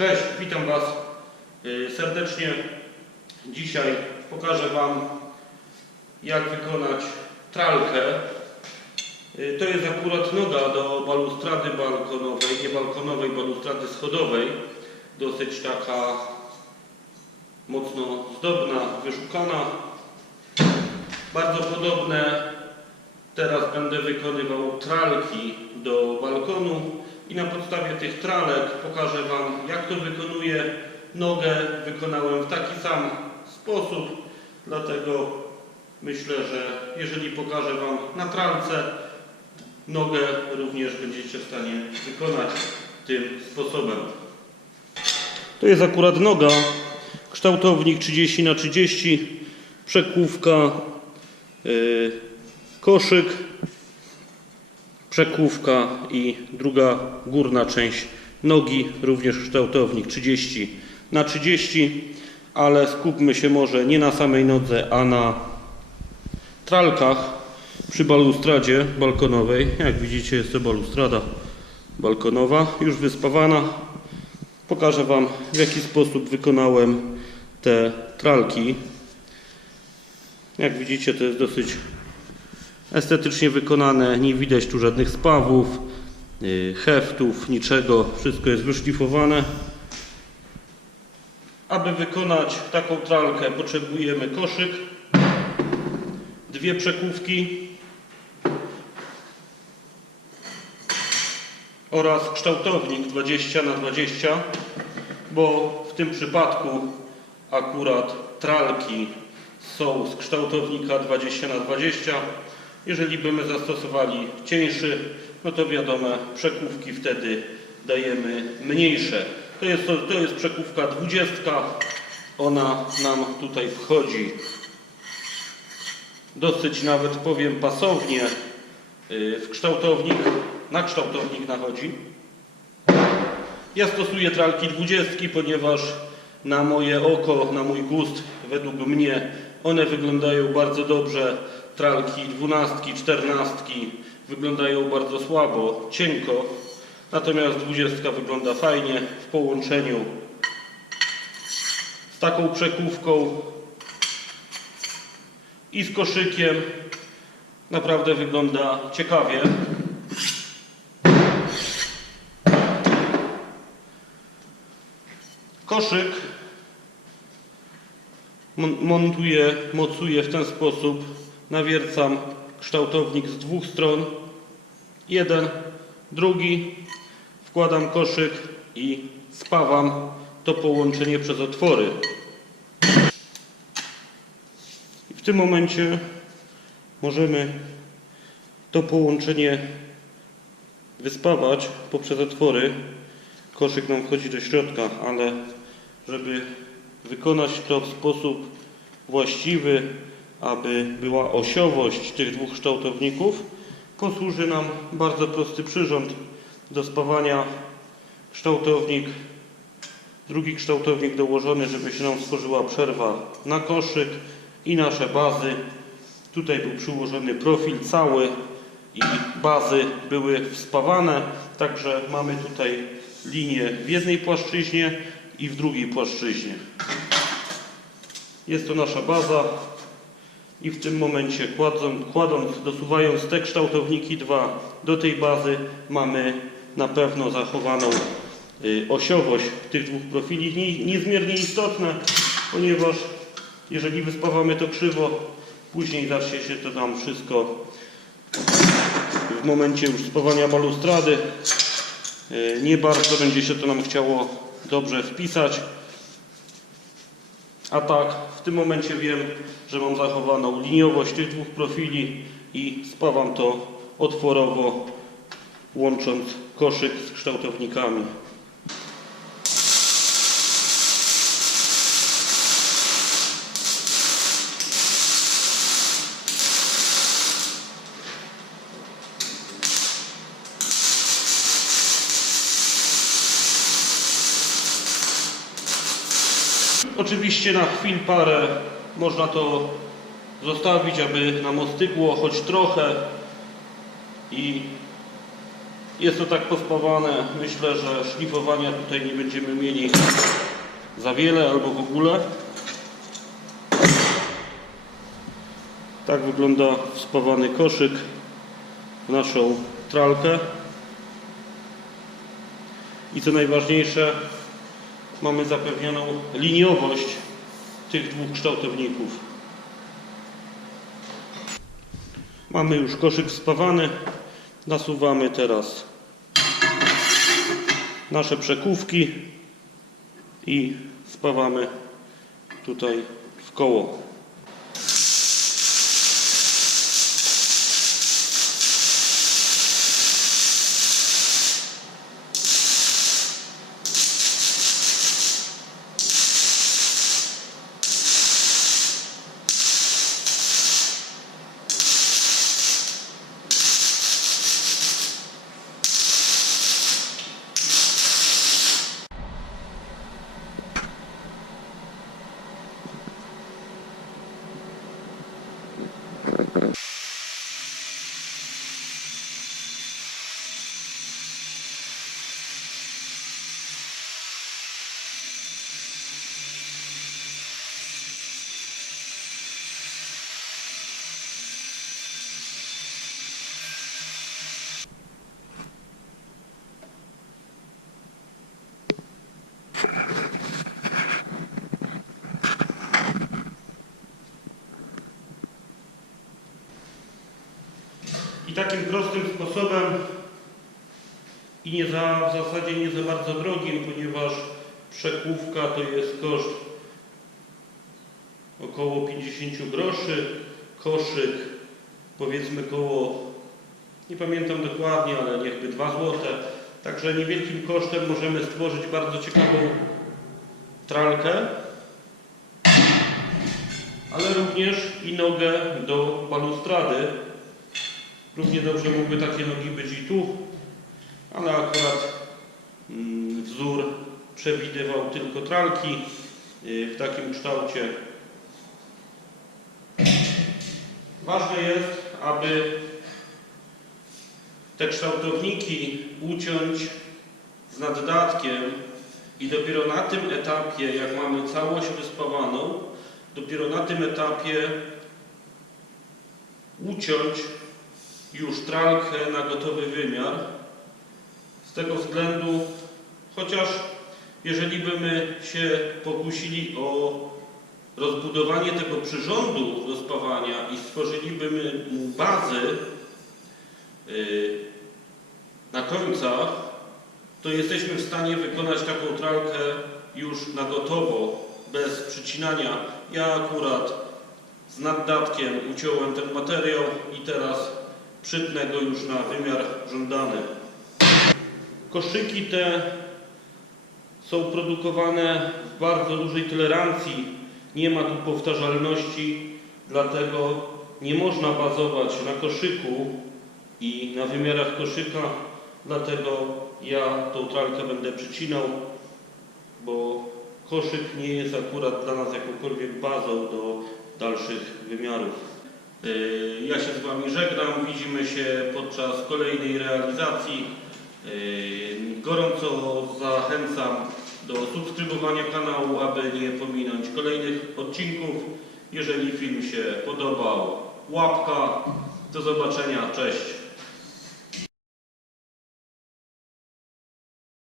Cześć, witam Was y, serdecznie. Dzisiaj pokażę Wam, jak wykonać tralkę. Y, To jest akurat noga do balustrady balkonowej, nie balkonowej, balustrady schodowej. Dosyć taka mocno zdobna, wyszukana. Bardzo podobne Teraz będę wykonywał tralki do balkonu i na podstawie tych tralek pokażę Wam jak to wykonuję. Nogę wykonałem w taki sam sposób, dlatego myślę, że jeżeli pokażę Wam na tralce, nogę również będziecie w stanie wykonać tym sposobem. To jest akurat noga, kształtownik 30 na 30 przekłówka, yy, koszyk, przekłówka i druga górna część nogi, również kształtownik 30 na 30 ale skupmy się może nie na samej nodze, a na tralkach przy balustradzie balkonowej. Jak widzicie jest to balustrada balkonowa, już wyspawana. Pokażę Wam w jaki sposób wykonałem te tralki. Jak widzicie to jest dosyć estetycznie wykonane, nie widać tu żadnych spawów, yy, heftów, niczego, wszystko jest wyszlifowane. Aby wykonać taką tralkę potrzebujemy koszyk, dwie przekłówki oraz kształtownik 20 na 20 bo w tym przypadku akurat tralki są z kształtownika 20 na 20 jeżeli byśmy zastosowali cieńszy, no to wiadomo, przekłówki wtedy dajemy mniejsze. To jest, to, jest przekłówka 20. Ona nam tutaj wchodzi dosyć nawet powiem pasownie yy, w kształtownik, na kształtownik nachodzi. Ja stosuję tralki 20, ponieważ na moje oko, na mój gust, według mnie one wyglądają bardzo dobrze. Tralki 12, 14 wyglądają bardzo słabo, cienko. Natomiast 20 wygląda fajnie w połączeniu z taką przekłówką i z koszykiem. Naprawdę wygląda ciekawie. Koszyk mon- montuję, mocuję w ten sposób. Nawiercam kształtownik z dwóch stron. Jeden, drugi. Wkładam koszyk i spawam to połączenie przez otwory. I w tym momencie możemy to połączenie wyspawać poprzez otwory. Koszyk nam wchodzi do środka, ale żeby wykonać to w sposób właściwy, aby była osiowość tych dwóch kształtowników, posłuży nam bardzo prosty przyrząd do spawania. Kształtownik, drugi kształtownik dołożony, żeby się nam stworzyła przerwa na koszyk i nasze bazy. Tutaj był przyłożony profil cały i bazy były wspawane, także mamy tutaj linię w jednej płaszczyźnie i w drugiej płaszczyźnie. Jest to nasza baza i w tym momencie kładąc, kładąc dosuwając te kształtowniki dwa do tej bazy mamy na pewno zachowaną y, osiowość tych dwóch profili. Nie, niezmiernie istotne, ponieważ jeżeli wyspawamy to krzywo, później zacznie się to nam wszystko w momencie już spawania balustrady y, nie bardzo będzie się to nam chciało dobrze wpisać. A tak, w tym momencie wiem, że mam zachowaną liniowość tych dwóch profili i spawam to otworowo, łącząc koszyk z kształtownikami. Oczywiście na chwil parę można to zostawić, aby nam ostygło choć trochę i Jest to tak pospawane. Myślę, że szlifowania tutaj nie będziemy mieli za wiele albo w ogóle. Tak wygląda spawany koszyk w naszą tralkę. I co najważniejsze, mamy zapewnioną liniowość tych dwóch kształtowników. Mamy już koszyk spawany. Nasuwamy teraz nasze przekówki i spawamy tutaj w koło. Takim prostym sposobem i nie za, w zasadzie nie za bardzo drogim, ponieważ przekłówka to jest koszt około 50 groszy, koszyk powiedzmy koło, nie pamiętam dokładnie, ale niechby 2 złote. Także niewielkim kosztem możemy stworzyć bardzo ciekawą tralkę, ale również i nogę do balustrady. Równie dobrze mógłby takie nogi być i tu, ale akurat mm, wzór przewidywał tylko tralki y, w takim kształcie. Ważne jest, aby te kształtowniki uciąć z naddatkiem i dopiero na tym etapie, jak mamy całość wyspawaną, dopiero na tym etapie uciąć już tralkę na gotowy wymiar. Z tego względu, chociaż jeżeli byśmy się pokusili o rozbudowanie tego przyrządu do spawania i stworzylibyśmy mu bazy yy, na końcach, to jesteśmy w stanie wykonać taką tralkę już na gotowo, bez przycinania. Ja akurat z naddatkiem uciąłem ten materiał i teraz przytnę go już na wymiar żądany. Koszyki te są produkowane w bardzo dużej tolerancji. Nie ma tu powtarzalności, dlatego nie można bazować na koszyku i na wymiarach koszyka. Dlatego ja tą tralkę będę przycinał, bo koszyk nie jest akurat dla nas jakąkolwiek bazą do dalszych wymiarów. Yy, Ja się z Wami żegnam. Widzimy się podczas kolejnej realizacji. Yy, Gorąco zachęcam do subskrybowania kanału, aby nie pominąć kolejnych odcinków. Jeżeli film się podobał, łapka. Do zobaczenia. Cześć.